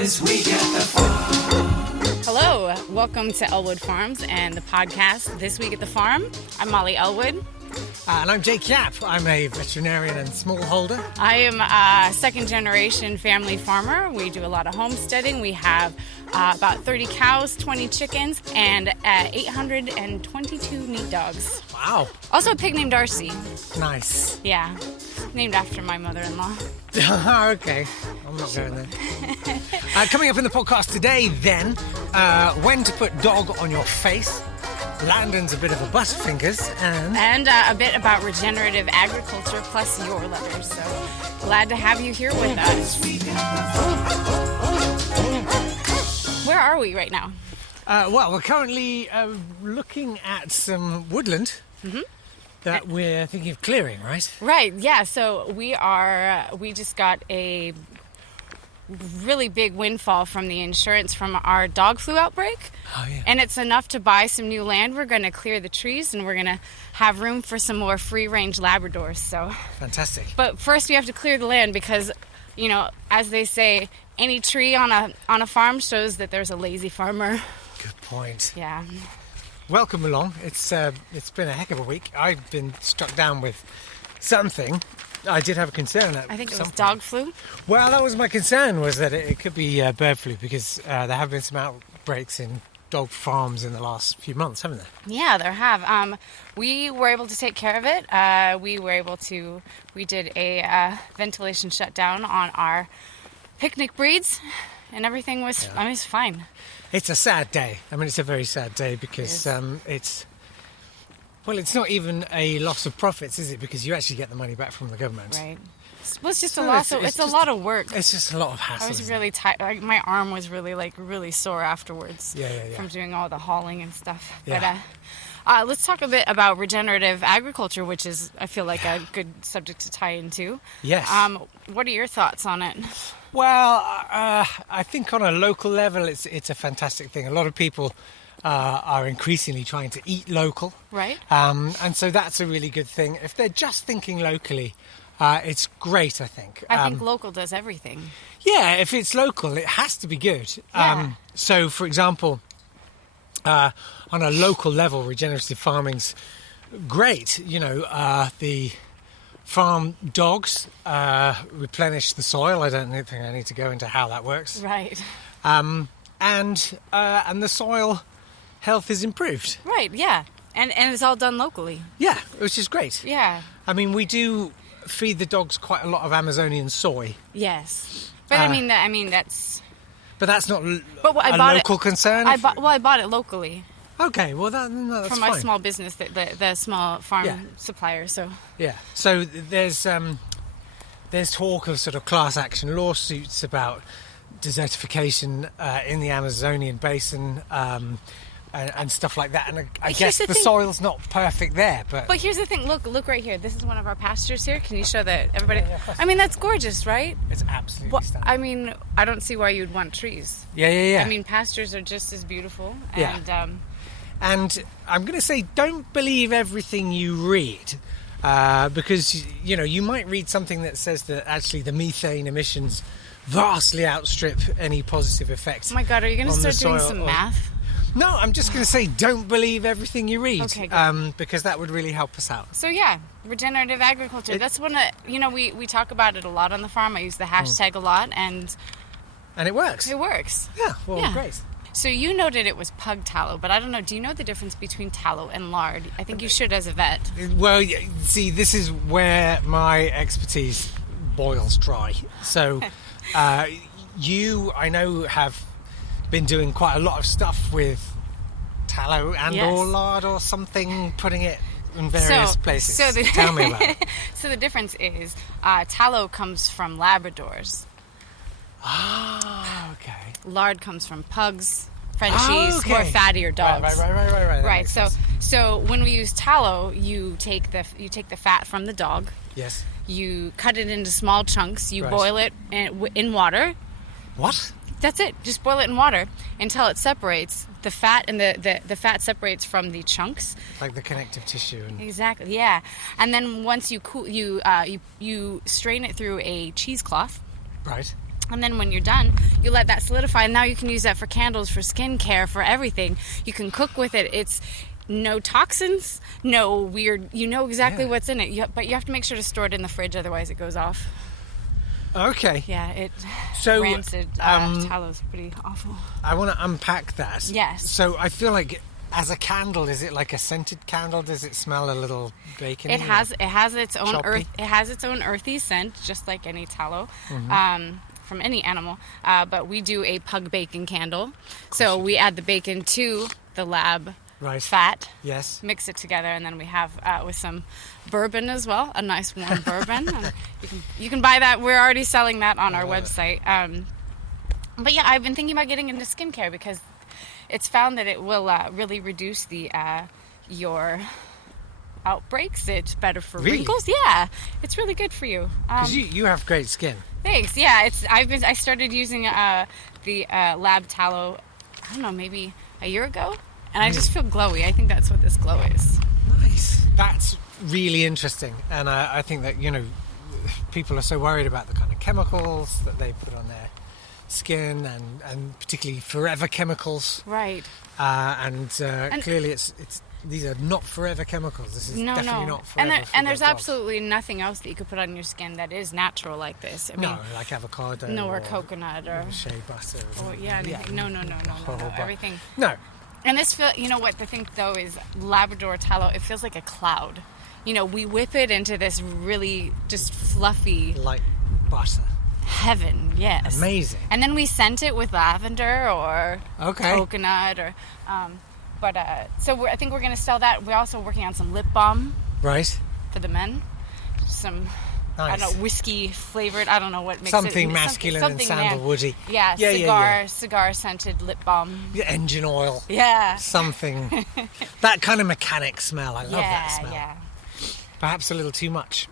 This Week at the Farm. Hello, welcome to Elwood Farms and the podcast This Week at the Farm. I'm Molly Elwood. And I'm Jake Yap. I'm a veterinarian and smallholder. I am a second-generation family farmer. We do a lot of homesteading. We have about 30 cows, 20 chickens, and 822 meat dogs. Wow. Also a pig named Darcy. Nice. Yeah, named after my mother-in-law. Okay, I'm not going there. Coming up in the podcast today, then, when to put dog on your face. Landon's a bit of a butterfingers, and a bit about regenerative agriculture plus your letters. So glad to have you here with us. Where are we right now? Well, we're currently looking at some woodland that we're thinking of clearing, right? Right, yeah. So we just got a really big windfall from the insurance from our dog flu outbreak. Oh, yeah. And it's enough to buy some new land. We're going to clear the trees and we're going to have room for some more free-range Labradors. So Fantastic. But first we have to clear the land because, you know, as they say, any tree on a farm shows that there's a lazy farmer. Good point. Yeah. Welcome along. It's been a heck of a week. I've been struck down with something. I did have a concern. I think it was dog flu. Well, that was my concern, was that it could be bird flu, because there have been some outbreaks in dog farms in the last few months, haven't there? Yeah, there have. We were able to take care of it. We did a ventilation shutdown on our picnic breeds, and everything was, it was fine. It's a sad day. I mean, it's a very sad day because it's not even a loss of profits, is it? Because you actually get the money back from the government. Right. Well, it's just a loss. It's a lot of work. It's just a lot of hassle. I was really tired. Like, my arm was really sore afterwards. Yeah. From doing all the hauling and stuff. Yeah. But let's talk a bit about regenerative agriculture, which is, I feel like, a good subject to tie into. Yes. What are your thoughts on it? Well, I think on a local level, it's a fantastic thing. A lot of people are increasingly trying to eat local. Right. And so that's a really good thing. If they're just thinking locally, it's great, I think. I think local does everything. Yeah, if it's local, it has to be good. Yeah. So, for example, on a local level, regenerative farming's great. You know, the farm dogs replenish the soil. I don't think I need to go into how that works. Right. And the soil health is improved. Right, yeah. And it's all done locally. Yeah, which is great. Yeah. I mean, we do feed the dogs quite a lot of Amazonian soy. Yes. But I mean that's... But that's not a bought local concern? I bought it locally. Okay, well, that's from fine. my small business, the small farm supplier, so... Yeah, so there's talk of sort of class action lawsuits about desertification in the Amazonian basin and stuff like that. And I guess the soil's not perfect there, but... But here's the thing. Look right here. This is one of our pastures here. Can you show that everybody... I mean, that's gorgeous, right? It's absolutely stunning. I mean, I don't see why you'd want trees. Yeah. I mean, pastures are just as beautiful. Yeah. And I'm going to say, don't believe everything you read. Because, you know, you might read something that says that actually the methane emissions vastly outstrip any positive effects. Oh my God, are you going to start doing some math? No, I'm just going to say don't believe everything you read. Okay, good. Because that would really help us out. So yeah, regenerative agriculture. That's one that, you know, we talk about it a lot on the farm. I use the hashtag a lot, and it works. It works. Yeah, well, great. So you noted it was pug tallow, but I don't know. Do you know the difference between tallow and lard? I think you should as a vet. Well, see, this is where my expertise boils dry. So you, I know, have been doing quite a lot of stuff with tallow and or lard or something, putting it in various places. Tell me about it. So the difference is tallow comes from Labradors. Ah, okay. Lard comes from pugs, Frenchies, more fattier dogs. Right. So when we use tallow, you take the fat from the dog. Yes. You cut it into small chunks. You boil it in water. What? That's it. Just boil it in water until it separates. The fat and the fat separates from the chunks. Like the connective tissue. Exactly. Yeah. And then once you cool, you strain it through a cheesecloth. Right. And then when you're done, you let that solidify. And now you can use that for candles, for skincare, for everything. You can cook with it. It's no toxins, no weird. You know exactly what's in it. But you have to make sure to store it in the fridge, otherwise it goes off. Okay. Yeah, So, rancid tallow's pretty awful. I want to unpack that. Yes. So I feel like, as a candle, is it like a scented candle? Does it smell a little bacony? It has its own choppy? It has its own earthy scent, just like any tallow. From any animal, but we do a pug bacon candle. So we add the bacon to the lab Right. fat, Yes. mix it together, and then we have with some bourbon as well, a nice warm bourbon. You can buy that. We're already selling that on our website. But yeah, I've been thinking about getting into skincare because it's found that it will really reduce the your outbreaks. It's better for Really? wrinkles. Yeah, it's really good for you. Because you have great skin. Thanks. Yeah, I started using the lab tallow, I don't know, maybe a year ago, and I just feel glowy. I think that's what this glow is. Nice. That's really interesting, and I think that people are so worried about the kind of chemicals that they put on their skin, and particularly forever chemicals. Right. And clearly, it's these are not forever chemicals. This is definitely not forever. And there's dogs. absolutely nothing else that you could put on your skin that is natural like this. I mean, No, like avocado. or coconut or shea butter. or anything. No. But- Everything. No. And this you know what the thing though is Labrador tallow. It feels like a cloud. We whip it into this really just fluffy Like butter. heaven. Yes. Amazing. And then we scent it with lavender or Okay. coconut or. So I think we're going to sell that. We're also working on some lip balm Right. for the men. Some, I Nice. don't know, whiskey flavored. I don't know what makes Something it. masculine and sandalwoody. Yeah, cigar scented lip balm. Yeah, engine oil. Yeah. Something. That kind of mechanic smell. I love that smell. Yeah. Perhaps a little too much.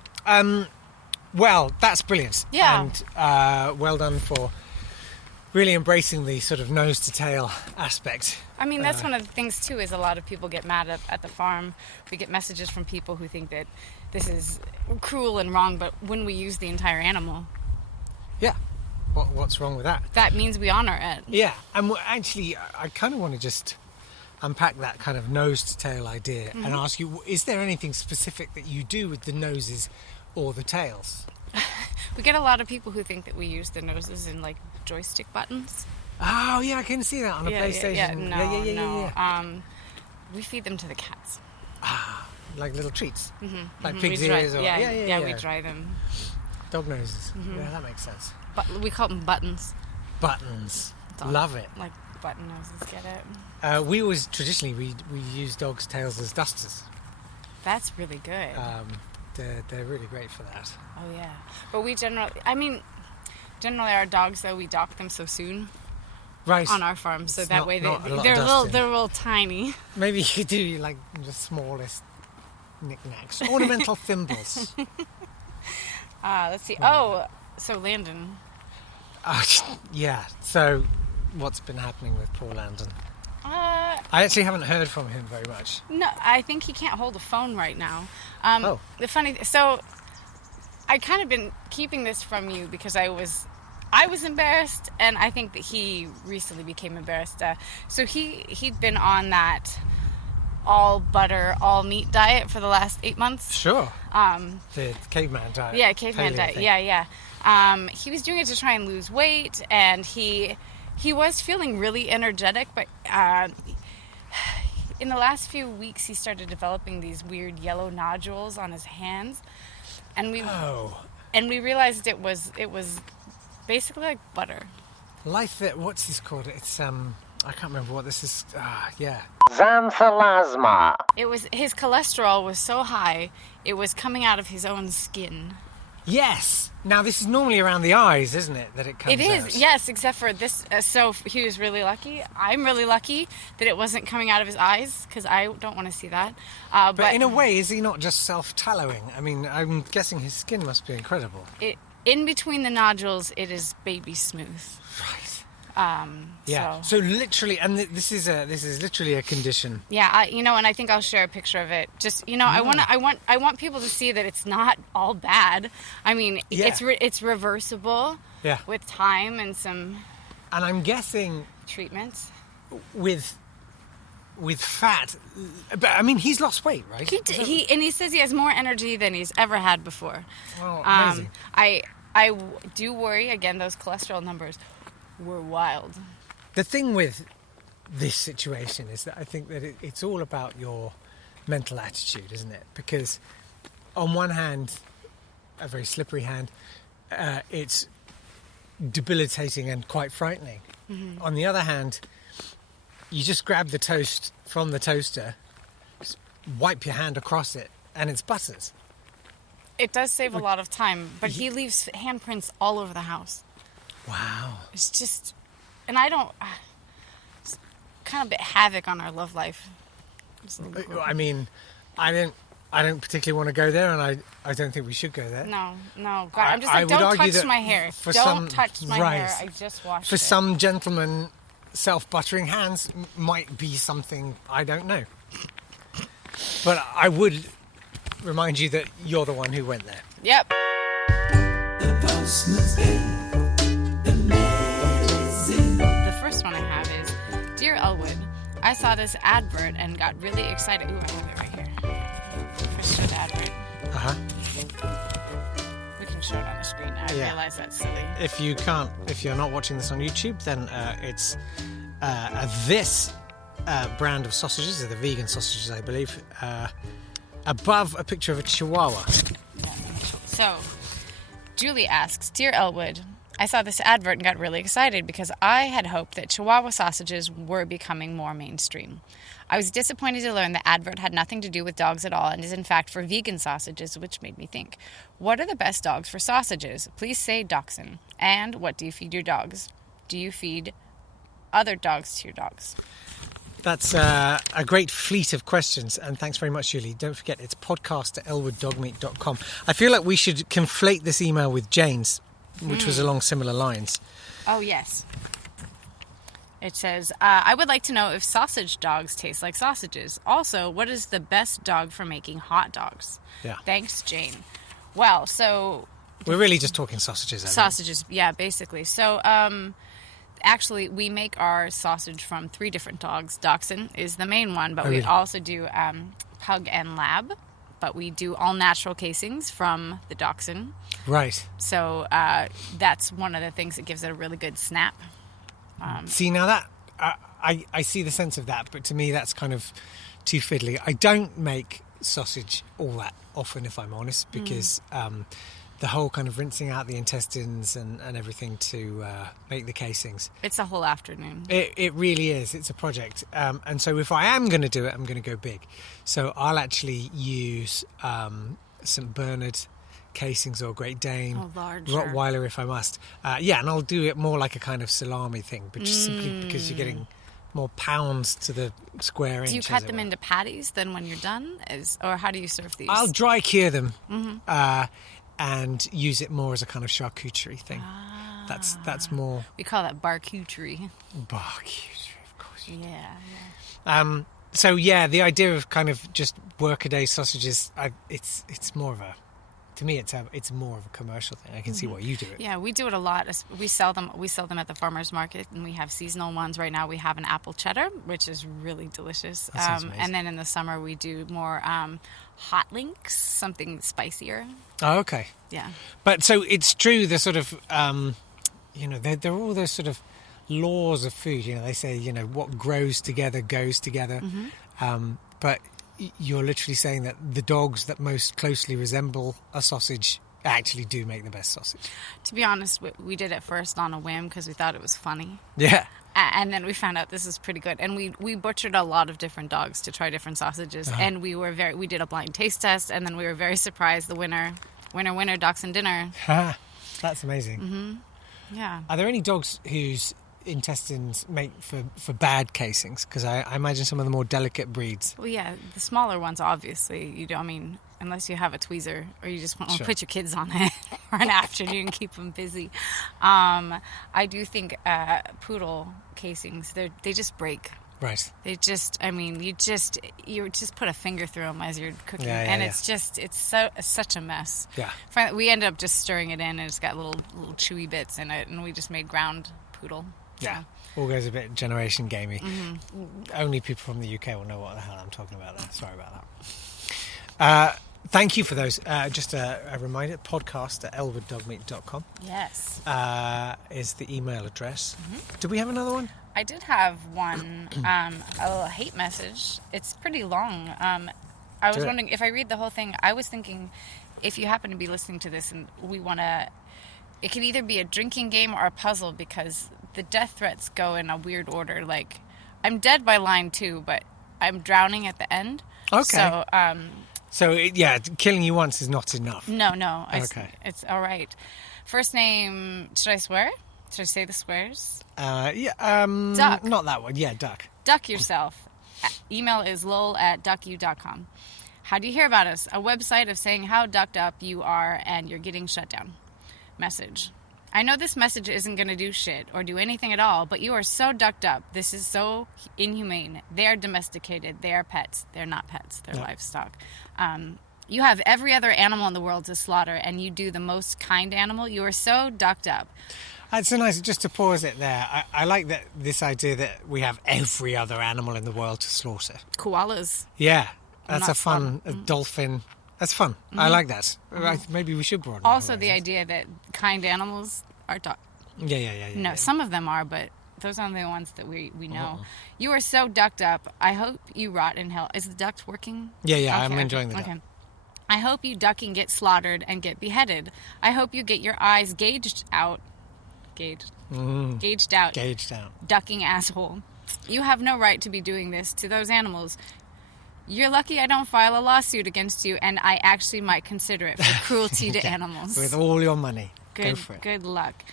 Well, that's brilliant. Yeah. And well done for really embracing the sort of nose to tail aspect. I mean, that's one of the things too. Is a lot of people get mad at the farm. We get messages from people who think that this is cruel and wrong. But when we use the entire animal, Yeah. What's wrong with that? that means we honor it. Yeah. And actually, I kind of want to just unpack that kind of nose to tail idea and ask you, is there anything specific that you do with the noses or the tails? We get a lot of people who think that we use the noses in like joystick buttons. Oh, yeah, I can see that on a PlayStation. Yeah. We feed them to the cats. Like little treats. Like We pig's dry- ears or... yeah, we dry them. Dog noses. Yeah, that makes sense. But we call them buttons. Buttons. Dog- Love it. Like button noses, get it? We always, traditionally, we use dogs' tails as dusters. That's really good. They're really great for that. Oh yeah. But we generally our dogs though, we dock them so soon Right. on our farm, so It's that not- way not a lot of they're dusting. real tiny. Maybe you could do like the smallest knickknacks. Ornamental thimbles. Let's see. Oh, so Landon. Yeah. So, what's been happening with poor Landon? I actually haven't heard from him very much. No, I think he can't hold a phone right now. Oh. So I kind of been keeping this from you because I was embarrassed, and I think that he recently became embarrassed. So he'd been on that all butter, all meat diet for the last 8 months. Sure. The caveman diet. Yeah, caveman paleo diet. thing. Yeah. He was doing it to try and lose weight, and he was feeling really energetic, but in the last few weeks he started developing these weird yellow nodules on his hands, and we realized it was basically like butter. What's this called? It's I can't remember what this is. Yeah. Xanthelasma. It was his cholesterol was so high, it was coming out of his own skin. Yes. Now this is normally around the eyes, isn't it? That it comes It is, out? yes, except for this. So he was really lucky. I'm really lucky that it wasn't coming out of his eyes, because I don't want to see that. But in a way, is he not just self-tallowing? I mean, I'm guessing his skin must be incredible. in between the nodules, it is baby smooth. Right. Yeah. So literally, and this is literally a condition. Yeah, and I think I'll share a picture of it. Just, I want people to see that it's not all bad. I mean, Yeah. it's reversible. Yeah. With time and some And I'm guessing treatments. with fat, but I mean, he's lost weight, right? He says he has more energy than he's ever had before. Oh, amazing. I do worry again. Those cholesterol numbers were wild. The thing with this situation is that I think that it's all about your mental attitude, isn't it? Because on one hand, a very slippery hand, it's debilitating and quite frightening. Mm-hmm. On the other hand, you just grab the toast from the toaster, just wipe your hand across it, and it's butters. It does save a lot of time, but he leaves handprints all over the house. Wow. It's just, and I don't, it's kind of a bit havoc on our love life. I mean, I don't particularly want to go there, and I don't think we should go there. No. God, I'm just like, don't touch my hair. Don't touch my hair. I just washed it. For some gentlemen, self-buttering hands might be something I don't know. But I would remind you that you're the one who went there. Yep. The postman's been amazing. The first one I have is, Dear Elwood, I saw this advert and got really excited. Ooh, I have it right here. First show the advert. Uh-huh. We can show it on the screen. I realize that's silly. If you're not watching this on YouTube, then it's this brand of sausages, they're the vegan sausages, I believe, above a picture of a chihuahua. So, Julie asks, Dear Elwood, I saw this advert and got really excited because I had hoped that Chihuahua sausages were becoming more mainstream. I was disappointed to learn the advert had nothing to do with dogs at all and is in fact for vegan sausages, which made me think, what are the best dogs for sausages? Please say Dachshund. And what do you feed your dogs? Do you feed other dogs to your dogs? That's a great fleet of questions, and thanks very much, Julie. Don't forget, it's podcast@elwooddogmeat.com. I feel like we should conflate this email with Jane's, which was along similar lines. Oh, yes. It says, I would like to know if sausage dogs taste like sausages. Also, what is the best dog for making hot dogs? Yeah. Thanks, Jane. Well, so... We're really just talking sausages, I think. Sausages, yeah, basically. So, actually, we make our sausage from 3 different dogs. Dachshund is the main one, but we also do Pug and Lab. But we do all natural casings from the Dachshund. Right. So that's one of the things that gives it a really good snap. See, now that I see the sense of that, but to me that's kind of too fiddly. I don't make sausage all that often, if I'm honest, because the whole kind of rinsing out the intestines and everything to make the casings. It's a whole afternoon. It really is. It's a project. And so if I am going to do it, I'm going to go big. So I'll actually use St. Bernard casings or Great Dane, Rottweiler if I must. And I'll do it more like a kind of salami thing, but just simply because you're getting more pounds to the square inch. Do you cut them into patties then when you're done? Or how do you serve these? I'll dry cure them and use it more as a kind of charcuterie thing. That's more... We call that barcuterie. Barcuterie, of course you do. Yeah. So yeah, the idea of kind of just workaday sausages, it's more of a... To me, it's more of a commercial thing. I can see why you do it. Yeah, we do it a lot. We sell them at the farmers market, and we have seasonal ones. Right now, we have an apple cheddar, which is really delicious. That sounds amazing. And then in the summer, we do more hot links, something spicier. Oh, okay. Yeah. But so it's true. The sort of, there are all those sort of laws of food. They say, what grows together goes together. But you're literally saying that the dogs that most closely resemble a sausage actually do make the best sausage. To be honest, we did it first on a whim because we thought it was funny. Yeah. And then we found out this is pretty good. And we butchered a lot of different dogs to try different sausages. And we did a blind taste test, and then we were very surprised. The winner, Dachshund dinner. That's amazing. Yeah. Are there any dogs whose intestines make for bad casings? Because I imagine some of the more delicate breeds. Well, yeah, the smaller ones, obviously. unless you have a tweezer or you just want to Sure. put your kids on it for an afternoon, keep them busy. I do think poodle casings, they just break. Right. They just, I mean, you just put a finger through them as you're cooking, Yeah, yeah, and yeah. it's such a mess. Yeah. We ended up just stirring it in, and it's got little chewy bits in it, and we just made ground poodle. Yeah. So, All goes a bit generation gamey. Mm-hmm. Only people from the UK will know what the hell I'm talking about there. Sorry about that. Thank you for those. Just a reminder, podcast at elwooddogmeat.com yes. is the email address. Mm-hmm. Do we have another one? I did have one, a little hate message. It's pretty long. I was Do it. wondering if I read the whole thing. I was thinking, if you happen to be listening to this and we want to, it can either be a drinking game or a puzzle, because the death threats go in a weird order. Like, I'm dead by line 2, but I'm drowning at the end. Okay. So, killing you once is not enough. no. Okay. It's all right. First name, should I swear? Should I say the swears? Duck. Not that one. Yeah, duck. Duck yourself. Email is lol@duckyou.com. How do you hear about us? A website of saying how ducked up you are and you're getting shut down. Message. I know this message isn't going to do shit or do anything at all, but you are so ducked up. This is so inhumane. They are domesticated. They are pets. They're not pets. They're livestock. You have every other animal in the world to slaughter, and you do the most kind animal. You are so ducked up. It's so nice, just to pause it there. I like this idea that we have every other animal in the world to slaughter. Koalas. Yeah, that's not a fun a dolphin. That's fun. I like that. Right, maybe we should broaden. Also, our the horizons. idea that kind animals are dog. Yeah. No, yeah. some of them are, but those are the ones that we Uh-huh. know. You are so ducked up. I hope you rot in hell. Is the duct working? Yeah, I'm Okay, enjoying the duck. Okay. I hope you duck and get slaughtered and get beheaded. I hope you get your eyes gauged out. Gauged out. Gauged out. Ducking asshole. You have no right to be doing this to those animals. You're lucky I don't file a lawsuit against you, and I actually might consider it for cruelty to animals. With all your money. Go for it. Good luck.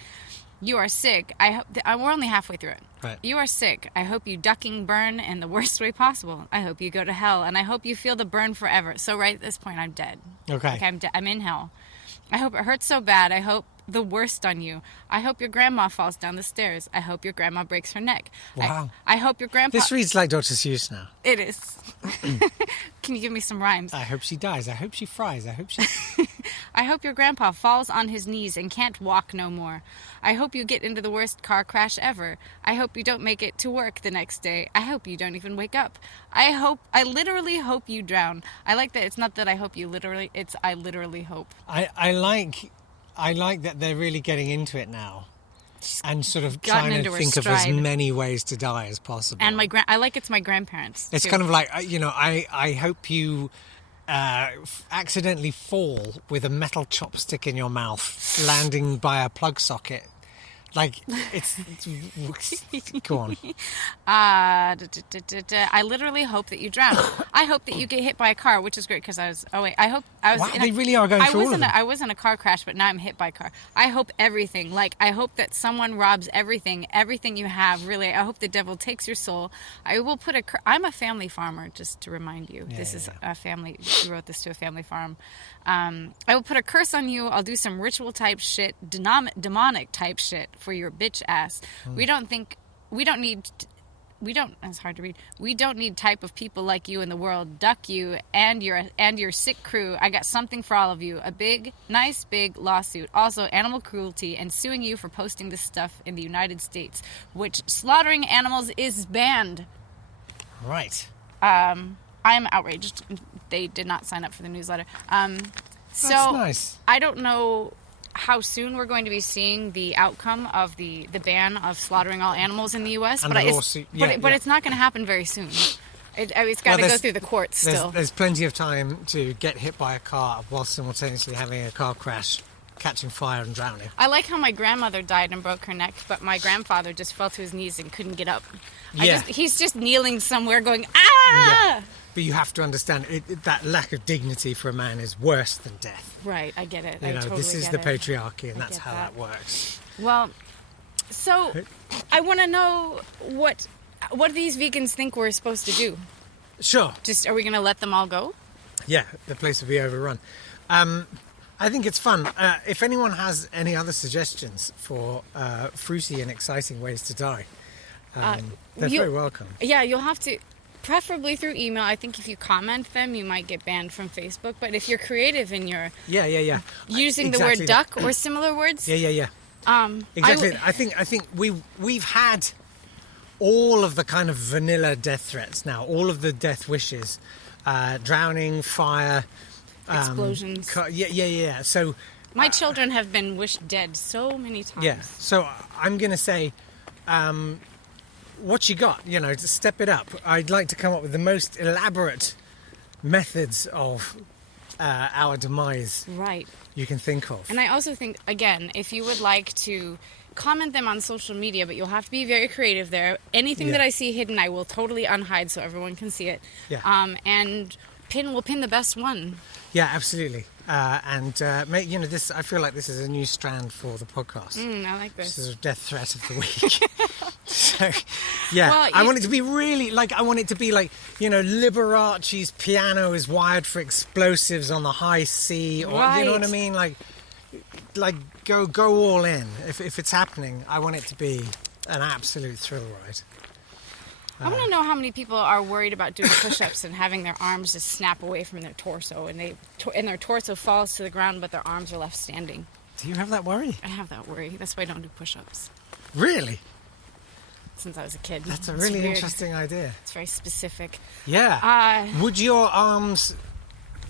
You are sick. I hope we're only halfway through it. Right. You are sick. I hope you ducking burn in the worst way possible. I hope you go to hell, and I hope you feel the burn forever. So right at this point, I'm dead. Okay. Like I'm in hell. I hope it hurts so bad. I hope the worst on you. I hope your grandma falls down the stairs. I hope your grandma breaks her neck. Wow. I hope your grandpa... This reads like Dr. Seuss now. It is. Can you give me some rhymes? I hope she dies. I hope she fries. I hope she... I hope your grandpa falls on his knees and can't walk no more. I hope you get into the worst car crash ever. I hope you don't make it to work the next day. I hope you don't even wake up. I literally hope you drown. I like that it's not that I hope you literally, it's I literally hope. I like that they're really getting into it now. And sort of Gotten trying to into her think of as stride. many ways to die as possible. And I like it's my grandparents. It's too. kind of like, I hope you accidentally fall with a metal chopstick in your mouth, landing by a plug socket. Like, it's go on. I literally hope that you drown. I hope that you get hit by a car, which is great because I was Wow, they really are going through all of them. I was in a car crash, but now I'm hit by a car. I hope everything. Like, I hope that someone robs everything you have, really. I hope the devil takes your soul. I will put I'm a family farmer, just to remind you. This is a family, we wrote this to a family farm. I will put a curse on you. I'll do some ritual type shit, demonic type shit for your bitch ass. It's hard to read. We don't need type of people like you in the world. Duck you and your sick crew. I got something for all of you. A nice big lawsuit. Also, animal cruelty and suing you for posting this stuff in the United States, which slaughtering animals is banned. Right. I'm outraged. They did not sign up for the newsletter. So That's nice. I don't know how soon we're going to be seeing the outcome of the ban of slaughtering all animals in the U.S. And but the lawsuit. but it's not going to happen very soon. It's got to go through the courts still. There's plenty of time to get hit by a car while simultaneously having a car crash, catching fire and drowning. I like how my grandmother died and broke her neck, but my grandfather just fell to his knees and couldn't get up. Yeah. He's just kneeling somewhere going, ah! Yeah. But you have to understand, that lack of dignity for a man is worse than death. Right, I get it. You know, totally this is get the it. patriarchy, and I that's get how that. that works. Well, so I want to know what do these vegans think we're supposed to do? Sure. Just, are we going to let them all go? Yeah, the place will be overrun. I think it's fun. If anyone has any other suggestions for fruity and exciting ways to die, they're very welcome. Yeah, you'll have to, preferably through email. I think if you comment them, you might get banned from Facebook. But if you're creative and you're Yeah. using the Exactly word that. duck or similar words, Yeah. Exactly. I think we've had all of the kind of vanilla death threats now, all of the death wishes, drowning, fire, explosions. Yeah. So My children have been wished dead so many times. yeah. So I'm gonna say, what you got? You know, to step it up. I'd like to come up with the most elaborate methods of our demise Right. you can think of. And I also think, again, if you would like to comment them on social media, but you'll have to be very creative there. Anything that I see hidden, I will totally unhide so everyone can see it. Yeah. And we'll pin the best one. Yeah, absolutely. This. I feel like this is a new strand for the podcast. I like This this. is a death threat of the week. So, yeah, Well, I want it to be really like. I want it to be like, Liberace's piano is wired for explosives on the high C, or you know what I Right. mean. Like go all in. If it's happening, I want it to be an absolute thrill ride. I want to know how many people are worried about doing push-ups and having their arms just snap away from their torso, and their torso falls to the ground, but their arms are left standing. Do you have that worry? I have that worry. That's why I don't do push-ups Really? since I was a kid. That's a It's really weird. interesting idea. It's very specific. Yeah. Would your arms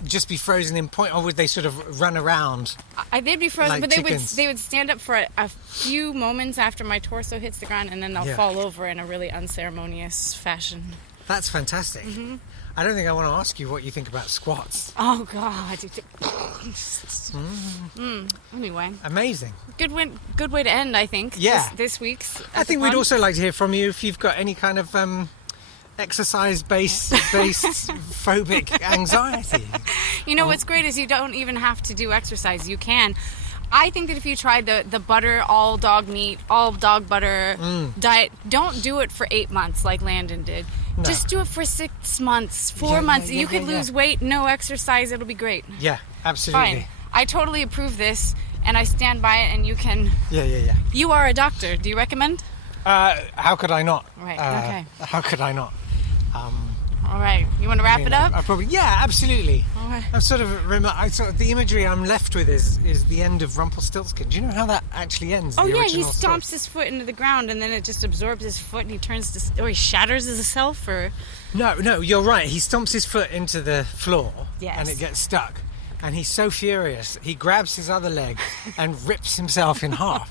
just be frozen in point, or would they sort of run around? They'd be frozen, Like but chickens. they would stand up for a few moments after my torso hits the ground, and then they'll Yeah. fall over in a really unceremonious fashion. That's fantastic. Mm-hmm. I don't think I want to ask you what you think about squats. Oh God! Anyway, Amazing. good way to end. I think. Yeah. This week's. I think we'd episode. also like to hear from you if you've got any kind of exercise-based phobic anxiety. You know what's great is you don't even have to do exercise. You can. I think that if you tried the butter, all dog meat, all dog butter diet, don't do it for 8 months like Landon did. No. Just do it for 6 months, 4 Yeah, months. yeah, You could yeah. lose weight, no exercise. It'll be great. Yeah, absolutely. Fine. I totally approve this, and I stand by it. And you can. Yeah. You are a doctor. Do you recommend? How could I not? Right, okay. How could I not? All right. You want to wrap it up? I probably, yeah, absolutely. All right. I'm sort of the imagery I'm left with is the end of Rumpelstiltskin. Do you know how that actually ends? Oh the yeah, he original story? stomps his foot into the ground, and then it just absorbs his foot, and he turns to, or he shatters himself, or No, you're right. He stomps his foot into the floor, Yes. and it gets stuck. And he's so furious, he grabs his other leg and rips himself in half.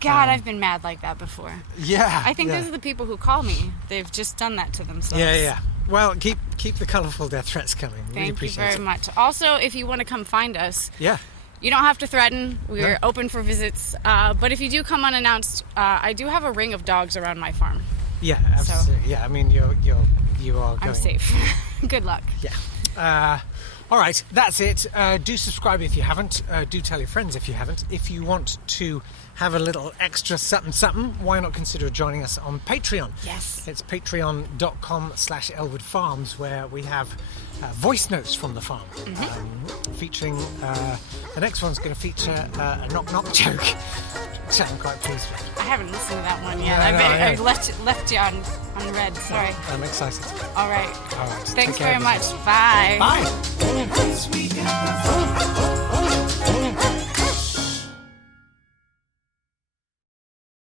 God, I've been mad like that before. Yeah, I think yeah. those are the people who call me. They've just done that to themselves. Yeah. Well, keep the colourful death threats coming. Really Thank you appreciate very it. much. Also, if you want to come find us, Yeah. you don't have to threaten. We're No. open for visits. But if you do come unannounced, I do have a ring of dogs around my farm. Yeah, absolutely. Yeah, I mean, you are going. I'm safe. Good luck. Yeah. All right, that's it. Do subscribe if you haven't. Do tell your friends if you haven't. If you want to have a little extra something, why not consider joining us on Patreon? Yes. It's patreon.com/Elwood Farms, where we have voice notes from the farm, featuring, the next one's going to feature a knock-knock joke, which I'm quite pleased with. I haven't listened to that one yet. No, I no. left you on red. Sorry. I'm excited. All right. All right, Thanks take care very of yourself. much. Bye. Bye! This week at the farm.